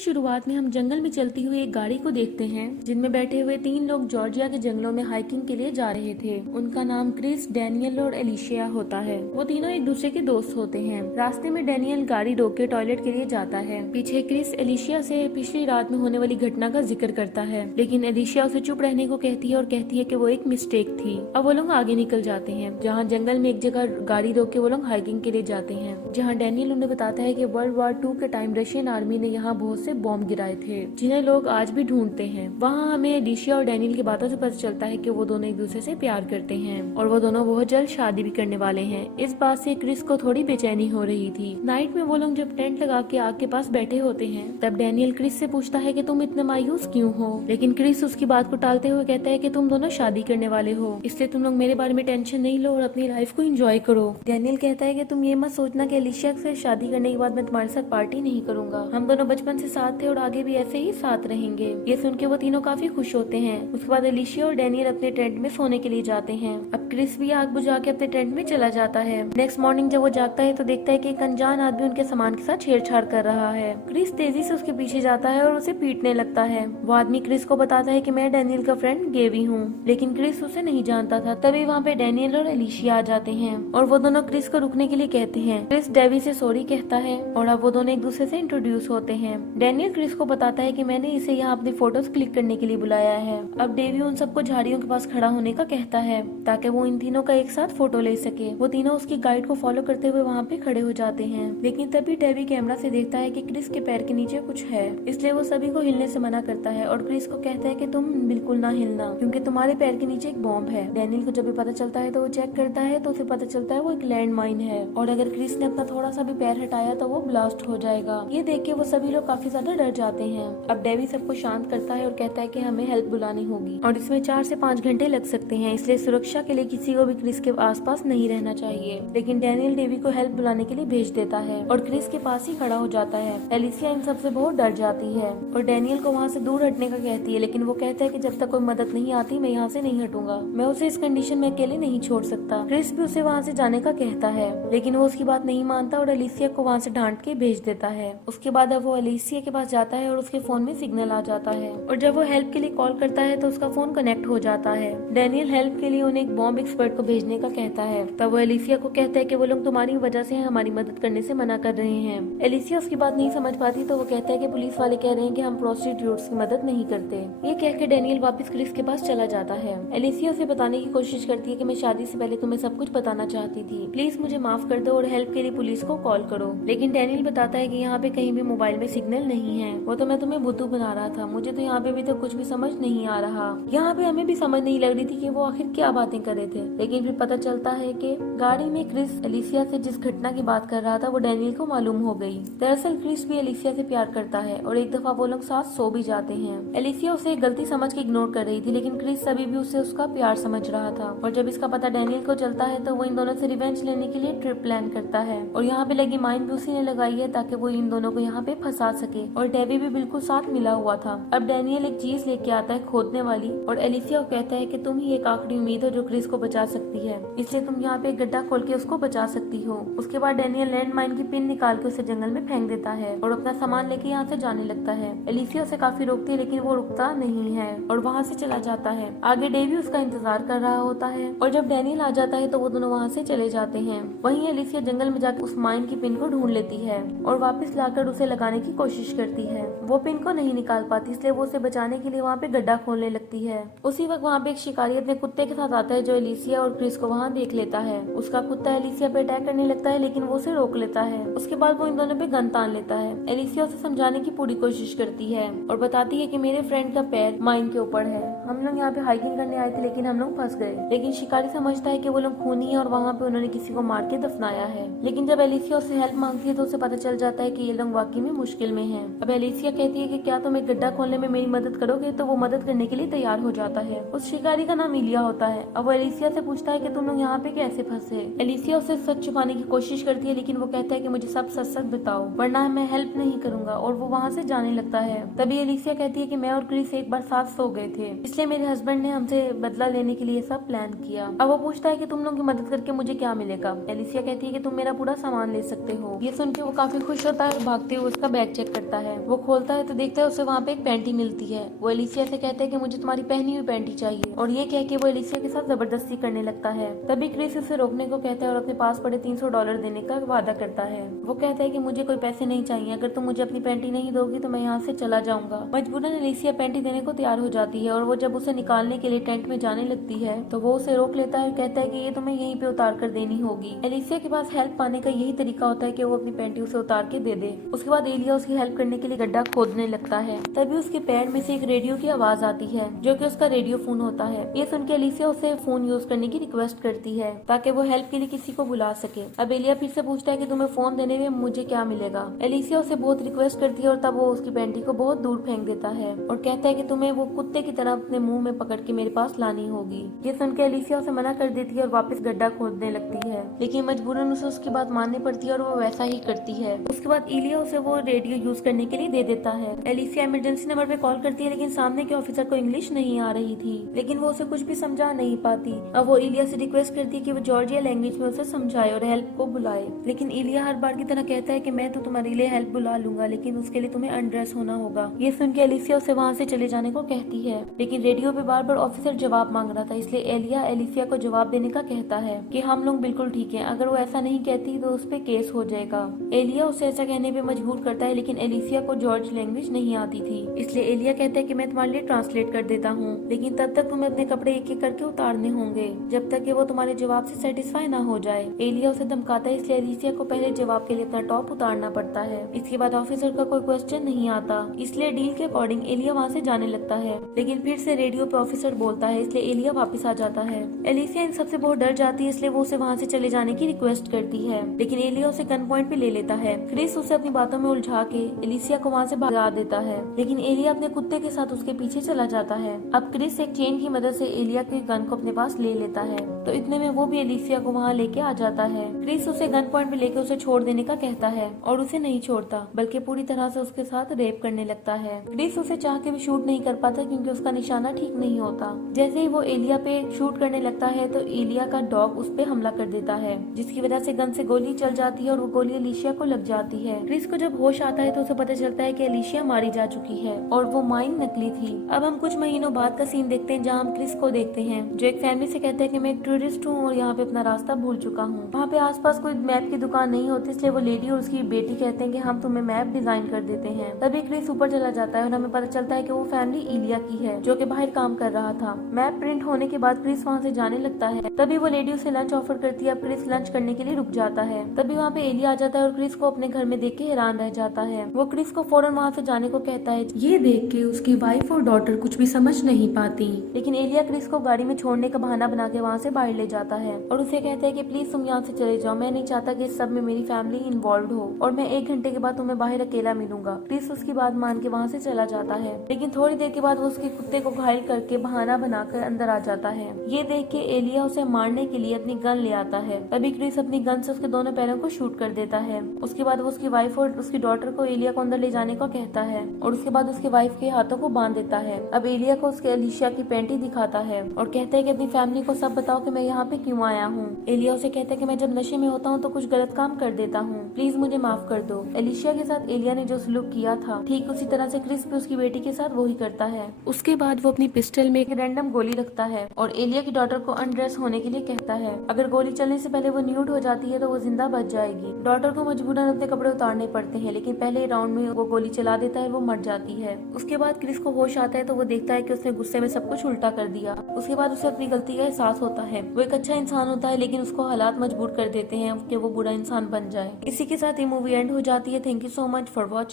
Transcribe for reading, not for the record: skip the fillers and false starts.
शुरुआत में हम जंगल में चलती हुई एक गाड़ी को देखते हैं जिनमें बैठे हुए 3 लोग जॉर्जिया के जंगलों में हाइकिंग के लिए जा रहे थे। उनका नाम क्रिस, डैनियल और एलिशिया होता है। वो तीनों एक दूसरे के दोस्त होते हैं। रास्ते में डैनियल गाड़ी रोक के टॉयलेट के लिए जाता है। पीछे क्रिस एलिशिया से पिछली रात में होने वाली घटना का जिक्र करता है, लेकिन एलिशिया उसे चुप रहने को कहती है और कहती है कि वो एक मिस्टेक थी। अब वो लोग आगे निकल जाते हैं, जहाँ जंगल में एक जगह गाड़ी रोक के वो लोग हाइकिंग के लिए जाते हैं, जहाँ डैनियल उन्हें बताता है कि वर्ल्ड वॉर 2 के टाइम रशियन आर्मी ने यहाँ बहुत से बॉम्ब गिराए थे जिन्हें लोग आज भी ढूंढते हैं। वहाँ हमें एलिशिया और डैनियल की बातों से पता चलता है कि वो दोनों एक दूसरे से प्यार करते हैं और वो दोनों बहुत जल्द शादी भी करने वाले हैं। इस बात से क्रिस को थोड़ी बेचैनी हो रही थी। नाइट में वो लोग जब टेंट लगा के आग के पास बैठे होते हैं, तब डैनियल क्रिस से पूछता है कि तुम इतने मायूस क्यों हो, लेकिन क्रिस उसकी बात को टालते हुए कहता है कि तुम दोनों शादी करने वाले हो, इसलिए तुम लोग मेरे बारे में टेंशन नहीं लो और अपनी लाइफ को एंजॉय करो। डैनियल कहता है कि तुम ये मत सोचना कि एलिशिया से शादी करने के बाद मैं तुम्हारे साथ पार्टी नहीं करूंगा, हम दोनों बचपन से साथ थे और आगे भी ऐसे ही साथ रहेंगे। ये सुन के वो तीनों काफी खुश होते हैं। उसके बाद एलिशिया और डैनियल अपने टेंट में सोने के लिए जाते हैं। अब क्रिस भी आग बुझा के अपने टेंट में चला जाता है। नेक्स्ट मॉर्निंग जब वो जागता है तो देखता है कि एक अनजान आदमी उनके सामान के साथ छेड़छाड़ कर रहा है। क्रिस तेजी से उसके पीछे जाता है और उसे पीटने लगता है। वो आदमी क्रिस को बताता है कि मैं डैनियल का फ्रेंड गेवी हूँ, लेकिन क्रिस उसे नहीं जानता था। तभी वहाँ पे डैनियल और एलिशिया आ जाते हैं और वो दोनों क्रिस को रुकने के लिए कहते हैं। क्रिस डेवी से सॉरी कहता है और अब वो दोनों एक दूसरे से इंट्रोड्यूस होते हैं। डैनियल क्रिस को बताता है कि मैंने इसे यहाँ अपनी फोटोज क्लिक करने के लिए बुलाया है। अब डेवी उन सबको झाड़ियों के पास खड़ा होने का कहता है ताकि वो इन तीनों का एक साथ फोटो ले सके। वो तीनों उसकी गाइड को फॉलो करते हुए वहाँ पे खड़े हो जाते हैं, लेकिन तभी डेवी कैमरा से देखता है कि क्रिस के पैर के नीचे कुछ है, इसलिए वो सभी को हिलने से मना करता है और क्रिस को कहता है कि तुम बिल्कुल ना हिलना क्योंकि तुम्हारे पैर के नीचे एक बॉम्ब है। डैनियल को जब भी पता चलता है तो वो चेक करता है तो उसे पता चलता है वो एक लैंड माइन है और अगर क्रिस ने अपना थोड़ा सा भी पैर हटाया तो वो ब्लास्ट हो जाएगा। ये देख के वो सभी लोग काफी ज्यादा डर जाते हैं। अब डेवी सबको शांत करता है और कहता है कि हमें हेल्प बुलानी होगी और इसमें 4 से 5 घंटे लग सकते हैं, इसलिए सुरक्षा के लिए किसी को भी क्रिस के आसपास नहीं रहना चाहिए। लेकिन डैनियल डेवी को हेल्प बुलाने के लिए भेज देता है और क्रिस के पास ही खड़ा हो जाता है। एलिशिया इन सबसे बहुत डर जाती है और डैनियल को वहाँ से दूर हटने का कहती है, लेकिन वो कहता है कि जब तक कोई मदद नहीं आती मैं यहाँ से नहीं हटूंगा, मैं उसे इस कंडीशन में अकेले नहीं छोड़ सकता। क्रिस भी उसे वहाँ से जाने का कहता है, लेकिन वो उसकी बात नहीं मानता और एलिशिया को वहाँ से डांट के भेज देता है। उसके बाद अब वो एलिशिया के पास जाता है और उसके फोन में सिग्नल आ जाता है और जब वो हेल्प के लिए कॉल करता है तो उसका फोन कनेक्ट हो जाता है। डैनियल हेल्प के लिए उन्हें एक बॉम्ब एक्सपर्ट को भेजने का कहता है। तब वो एलिशिया को कहता है कि वो लोग तुम्हारी वजह से हमारी मदद करने से मना कर रहे हैं। एलिशिया उसकी बात नहीं समझ पाती तो वो कहता है कि पुलिस वाले कह रहे हैं कि हम प्रोस्टिट्यूट्स की मदद नहीं करते। ये कह के डैनियल वापस क्रिस के पास चला जाता है। एलिशिया उसे बताने की कोशिश करती है कि मैं शादी से पहले तुम्हें सब कुछ बताना चाहती थी, प्लीज मुझे माफ कर दो और हेल्प के लिए पुलिस को कॉल करो। लेकिन डैनियल बताता है कि यहाँ पे कहीं भी मोबाइल में सिग्नल नहीं है, वो तो मैं तुम्हें बुद्धू बना रहा था, मुझे तो यहाँ पे भी तो कुछ भी समझ नहीं आ रहा। यहाँ पे हमें भी समझ नहीं लग रही थी कि वो आखिर क्या बातें कर रहे थे। लेकिन फिर पता चलता है कि गाड़ी में क्रिस एलिशिया से जिस घटना की बात कर रहा था वो डैनियल को मालूम हो गई। दरअसल क्रिस भी एलिशिया से प्यार करता है और एक दफा वो लोग साथ सो भी जाते हैं। एलिशिया उसे गलती समझ के इग्नोर कर रही थी, लेकिन क्रिस अभी भी उसे उसका प्यार समझ रहा था और जब इसका पता डैनियल को चलता है तो वो इन दोनों से रिवेंज लेने के लिए ट्रिप प्लान करता है और यहाँ पे लगी माइन भी उसी ने लगाई है ताकि वो इन दोनों को यहाँ पे फंसा सके और डेवी भी बिल्कुल साथ मिला हुआ था। अब डैनियल एक चीज लेके आता है खोदने वाली और एलिशिया को कहता है कि तुम ही एक आखिरी उम्मीद हो जो क्रिस को बचा सकती है, इसलिए तुम यहाँ पे एक गड्ढा खोल के उसको बचा सकती हो। उसके बाद डैनियल लैंड माइन की पिन निकाल के उसे जंगल में फेंक देता है और अपना सामान लेके यहाँ से जाने लगता है। एलिशिया उसे काफी रोकती है लेकिन वो रुकता नहीं है और वहाँ से चला जाता है। आगे डेवी उसका इंतजार कर रहा होता है और जब डैनियल आ जाता है तो वो दोनों वहाँ से चले जाते हैं। वहीं एलिशिया जंगल में जाकर उस माइन की पिन को ढूंढ लेती है और वापस लाकर उसे लगाने की कोशिश करती है। वो पिन को नहीं निकाल पाती, इसलिए वो उसे बचाने के लिए वहाँ पे गड्ढा खोलने लगती है। उसी वक्त वहाँ पे एक शिकारी अपने कुत्ते के साथ आता है जो एलिशिया और क्रिस को वहाँ देख लेता है। उसका कुत्ता एलिशिया पे अटैक करने लगता है लेकिन वो उसे रोक लेता है। उसके बाद वो इन दोनों पे गन तान लेता है। एलिशिया उसे समझाने की पूरी कोशिश करती है और बताती है कि मेरे फ्रेंड का पैर माइन के ऊपर है, हम लोग यहाँ पे हाइकिंग करने आए थे लेकिन हम लोग फंस गए। लेकिन शिकारी समझता है कि वो लोग खूनी है और वहाँ पे उन्होंने किसी को मार के दफनाया है। लेकिन जब एलिशिया उससे हेल्प मांगती है तो उसे पता चल जाता है कि ये लोग वाकई में मुश्किल में हैं। अब एलिशिया कहती है कि क्या तुम एक गड्ढा खोलने में मेरी मदद करोगे, तो वो मदद करने के लिए तैयार हो जाता है। उस शिकारी का नाम इलिया होता है। अब वो एलिशिया से पूछता है कि तुम लोग यहाँ पे कैसे फंसे। एलिशिया उसे सच छुपाने की कोशिश करती है लेकिन वो कहता है कि मुझे सब सच सच बताओ वरना मैं हेल्प नहीं करूंगा और वो वहाँ से जाने लगता है। तभी एलिशिया कहती है कि मैं और क्रिस एक बार साथ सो गए थे, इसलिए मेरे हस्बैंड ने हमसे बदला लेने के लिए सब प्लान किया। अब वो पूछता है कि तुम लोग की मदद करके मुझे क्या मिलेगा। एलिशिया कहती है कि तुम मेरा पूरा सामान ले सकते हो। ये सुन के वो काफी खुश होता है और भागते हुए उसका बैग चेक करता है। वो खोलता है तो देखता है उसे वहाँ पे एक पैंटी मिलती है। वो एलिसिया से कहता है कि मुझे तुम्हारी पहनी हुई पैंटी चाहिए, और ये कह के वो एलिसिया के साथ जबरदस्ती करने लगता है। तभी क्रिस उसे रोकने को कहता है और अपने पास पड़े $300 देने का वादा करता है। वो कहता है कि मुझे कोई पैसे नहीं चाहिए, अगर तुम मुझे अपनी पैंटी नहीं दोगी तो मैं यहाँ से चला जाऊंगा। मजबूरन एलिसिया पैंटी देने को तैयार हो जाती है, और वो जब उसे निकालने के लिए टेंट में जाने लगती है तो वो उसे रोक लेता है और कहता है कि ये तुम्हें यहीं पे उतार कर देनी होगी। एलिसिया के पास हेल्प पाने का यही तरीका होता है कि वो अपनी पैंटी उसे उतार के दे दे। उसके बाद एलिया उसकी हेल्प करने के लिए गड्ढा खोदने लगता है। तभी उसके पैर में से एक रेडियो की आवाज आती है, जो कि उसका रेडियो फोन होता है। ये सुन के एलिसिया उसे फोन यूज करने की रिक्वेस्ट करती है ताकि वो हेल्प के लिए किसी को बुला सके। अब एलिया फिर से पूछता है कि तुम्हें फोन देने में मुझे क्या मिलेगा। एलिसिया उसे बहुत रिक्वेस्ट करती है और तब वो उसकी पैंटी को बहुत दूर फेंक देता है और कहता है कि तुम्हें वो कुत्ते की तरह अपने मुंह में पकड़ के मेरे पास लानी होगी। ये सुन के एलिसिया उसे मना कर देती है और वापस गड्ढा खोदने लगती है, लेकिन मजबूरन उसे उसकी बात माननी पड़ती है और वो वैसा ही करती है। उसके बाद एलिया उसे वो रेडियो यूज करने के लिए दे देता है। एलिसिया इमरजेंसी नंबर पे कॉल करती है, लेकिन सामने के ऑफिसर को इंग्लिश नहीं आ रही थी, लेकिन वो उसे कुछ भी समझा नहीं पाती। अब वो एलिया से रिक्वेस्ट करती है कि वो जॉर्जिया लैंग्वेज में उसे समझाए और हेल्प को बुलाए, लेकिन एलिया हर बार की तरह कहता है कि मैं तो तुम्हारे लिए हेल्प बुला लूंगा, लेकिन उसके लिए तुम्हें अनड्रेस होना होगा। ये सुन के एलिसिया उसे वहाँ से चले जाने को कहती है, लेकिन रेडियो पे बार बार ऑफिसर जवाब मांग रहा था, इसलिए एलिया एलिसिया को जवाब देने का कहता है कि हम लोग बिल्कुल ठीक हैं, अगर वो ऐसा नहीं कहती तो उस पे केस हो जाएगा। एलिया उसे ऐसा कहने पे मजबूर करता है, लेकिन एलिसिया को जॉर्ज लैंग्वेज नहीं आती थी, इसलिए एलिया कहता है कि मैं तुम्हारे लिए ट्रांसलेट कर देता हूँ, लेकिन तब तक तुम्हें अपने कपड़े एक एक करके उतारने होंगे जब तक कि वो तुम्हारे जवाब से सेटिस्फाई ना हो जाए। एलिया उसे धमकाता है, इसलिए एलिसिया को पहले जवाब के लिए अपना टॉप उतारना पड़ता है। इसके बाद ऑफिसर का कोई क्वेश्चन नहीं आता, इसलिए डील के अकॉर्डिंग एलिया वहाँ से जाने लगता है, लेकिन फिर से रेडियो पे ऑफिसर बोलता है, इसलिए एलिया वापस आ जाता है। एलिसिया इन सबसे बहुत डर जाती है, इसलिए वो उसे वहाँ से चले जाने की रिक्वेस्ट करती है, लेकिन एलिया उसे गन पॉइंट पे ले लेता है। क्रिस उसे अपनी बातों में उलझा के एलिसिया को वहाँ से भगा देता है, लेकिन एलिया अपने कुत्ते के साथ उसके पीछे चला जाता है। अब क्रिस एक चेन की मदद से एलिया के गन को अपने पास ले लेता है, तो इतने में वो भी एलिसिया को वहाँ लेके आ जाता है। क्रिस उसे गन पॉइंट पे लेके उसे छोड़ देने का कहता है, और उसे नहीं छोड़ता, बल्कि पूरी तरह से उसके साथ रेप करने लगता है। क्रिस उसे चाह के भी शूट नहीं कर पाता क्योंकि उसका निशाना ठीक नहीं होता। जैसे ही वो एलिया पे शूट करने लगता है तो एलिया का डॉग उस पे हमला कर देता है, जिसकी वजह से गन से गोली चल जाती है और वो गोली एलिशिया को लग जाती है। क्रिस को जब होश आता है तो उसे पता चलता है कि एलिशिया मारी जा चुकी है और वो माइन नकली थी। अब हम कुछ महीनों बाद का सीन देखते हैं, जहाँ हम क्रिस को देखते हैं जो एक फैमिली से कहते हैं कि मैं एक टूरिस्ट हूँ और यहाँ पे अपना रास्ता भूल चुका हूँ। वहाँ पे आसपास कोई मैप की दुकान नहीं होती, इसलिए वो लेडी और उसकी बेटी कहते हैं कि हम तुम्हें मैप डिजाइन कर देते हैं। तभी क्रिस ऊपर चला जाता है और हमें पता चलता है कि वो फैमिली एलिया की है, जो कि बाहर काम कर रहा था। मैप प्रिंट होने के बाद क्रिस वहाँ से जाने लगता है। तभी वो लेडी उसे लंच ऑफर करती है। अब क्रिस लंच करने के लिए रुक जाता है। तभी वहाँ पे एलिया आ जाता है और क्रिस को अपने घर में देख के हैरान रह जाता है। वो क्रिस को फौरन वहाँ से जाने को कहता है। ये देख के उसकी वाइफ और डॉटर कुछ भी समझ नहीं पाती, लेकिन एलिया क्रिस को गाड़ी में छोड़ने का बहाना बना के वहाँ से बाहर ले जाता है और उसे कहता है कि प्लीज तुम यहाँ से चले जाओ, मैं नहीं चाहता कि इस सब में मेरी फैमिली इन्वॉल्व हो और मैं 1 घंटे के बाद तुम्हें बाहर अकेला मिलूंगा। क्रिस उसकी बात मान के वहाँ से चला जाता है, लेकिन थोड़ी देर के बाद वो उसके कुत्ते को घायल करके बहाना बनाकर अंदर आ जाता है। ये देख के एलिया उसे मारने के लिए अपनी गन ले आता है। तभी क्रिस अपनी गन से उसके दोनों पैरों को शूट कर देता है। उसके बाद वो उसकी वाइफ और उसकी डॉटर को एलिया को अंदर ले जाने को कहता है और उसके बाद उसके वाइफ के हाथों को बांध देता है। अब एलिया को उसके एलिशिया की पैंटी दिखाता है और कहता है कि अपनी फैमिली को सब बताओ कि मैं यहाँ पे क्यों आया हूँ। एलिया उसे कहता है कि मैं जब नशे में होता हूँ तो कुछ गलत काम कर देता हूँ, प्लीज मुझे माफ कर दो। एलिशिया के साथ एलिया ने जो सलूक किया था ठीक उसी तरह से क्रिस भी उसकी बेटी के साथ वही करता है। उसके बाद वो अपनी पिस्टल में एक रैंडम गोली रखता है और एलिया की डॉटर को अनड्रेस होने के लिए कहता है। अगर गोली चलने से पहले वो न्यूड हो जाती है तो वो जिंदा बच जाएगी। डॉटर को मजबूरन अपने कपड़े उतारने पड़ते हैं, लेकिन पहले राउंड में वो गोली चला देता है, वो मर जाती है। उसके बाद क्रिस को होश आता है तो वो देखता है कि उसने गुस्से में सब कुछ उल्टा कर दिया। उसके बाद उसे अपनी गलती का एहसास होता है। वो एक अच्छा इंसान होता है, लेकिन उसको हालात मजबूर कर देते हैं कि वो बुरा इंसान बन जाए। इसी के साथ ये मूवी एंड हो जाती है। Thank you so much for watching.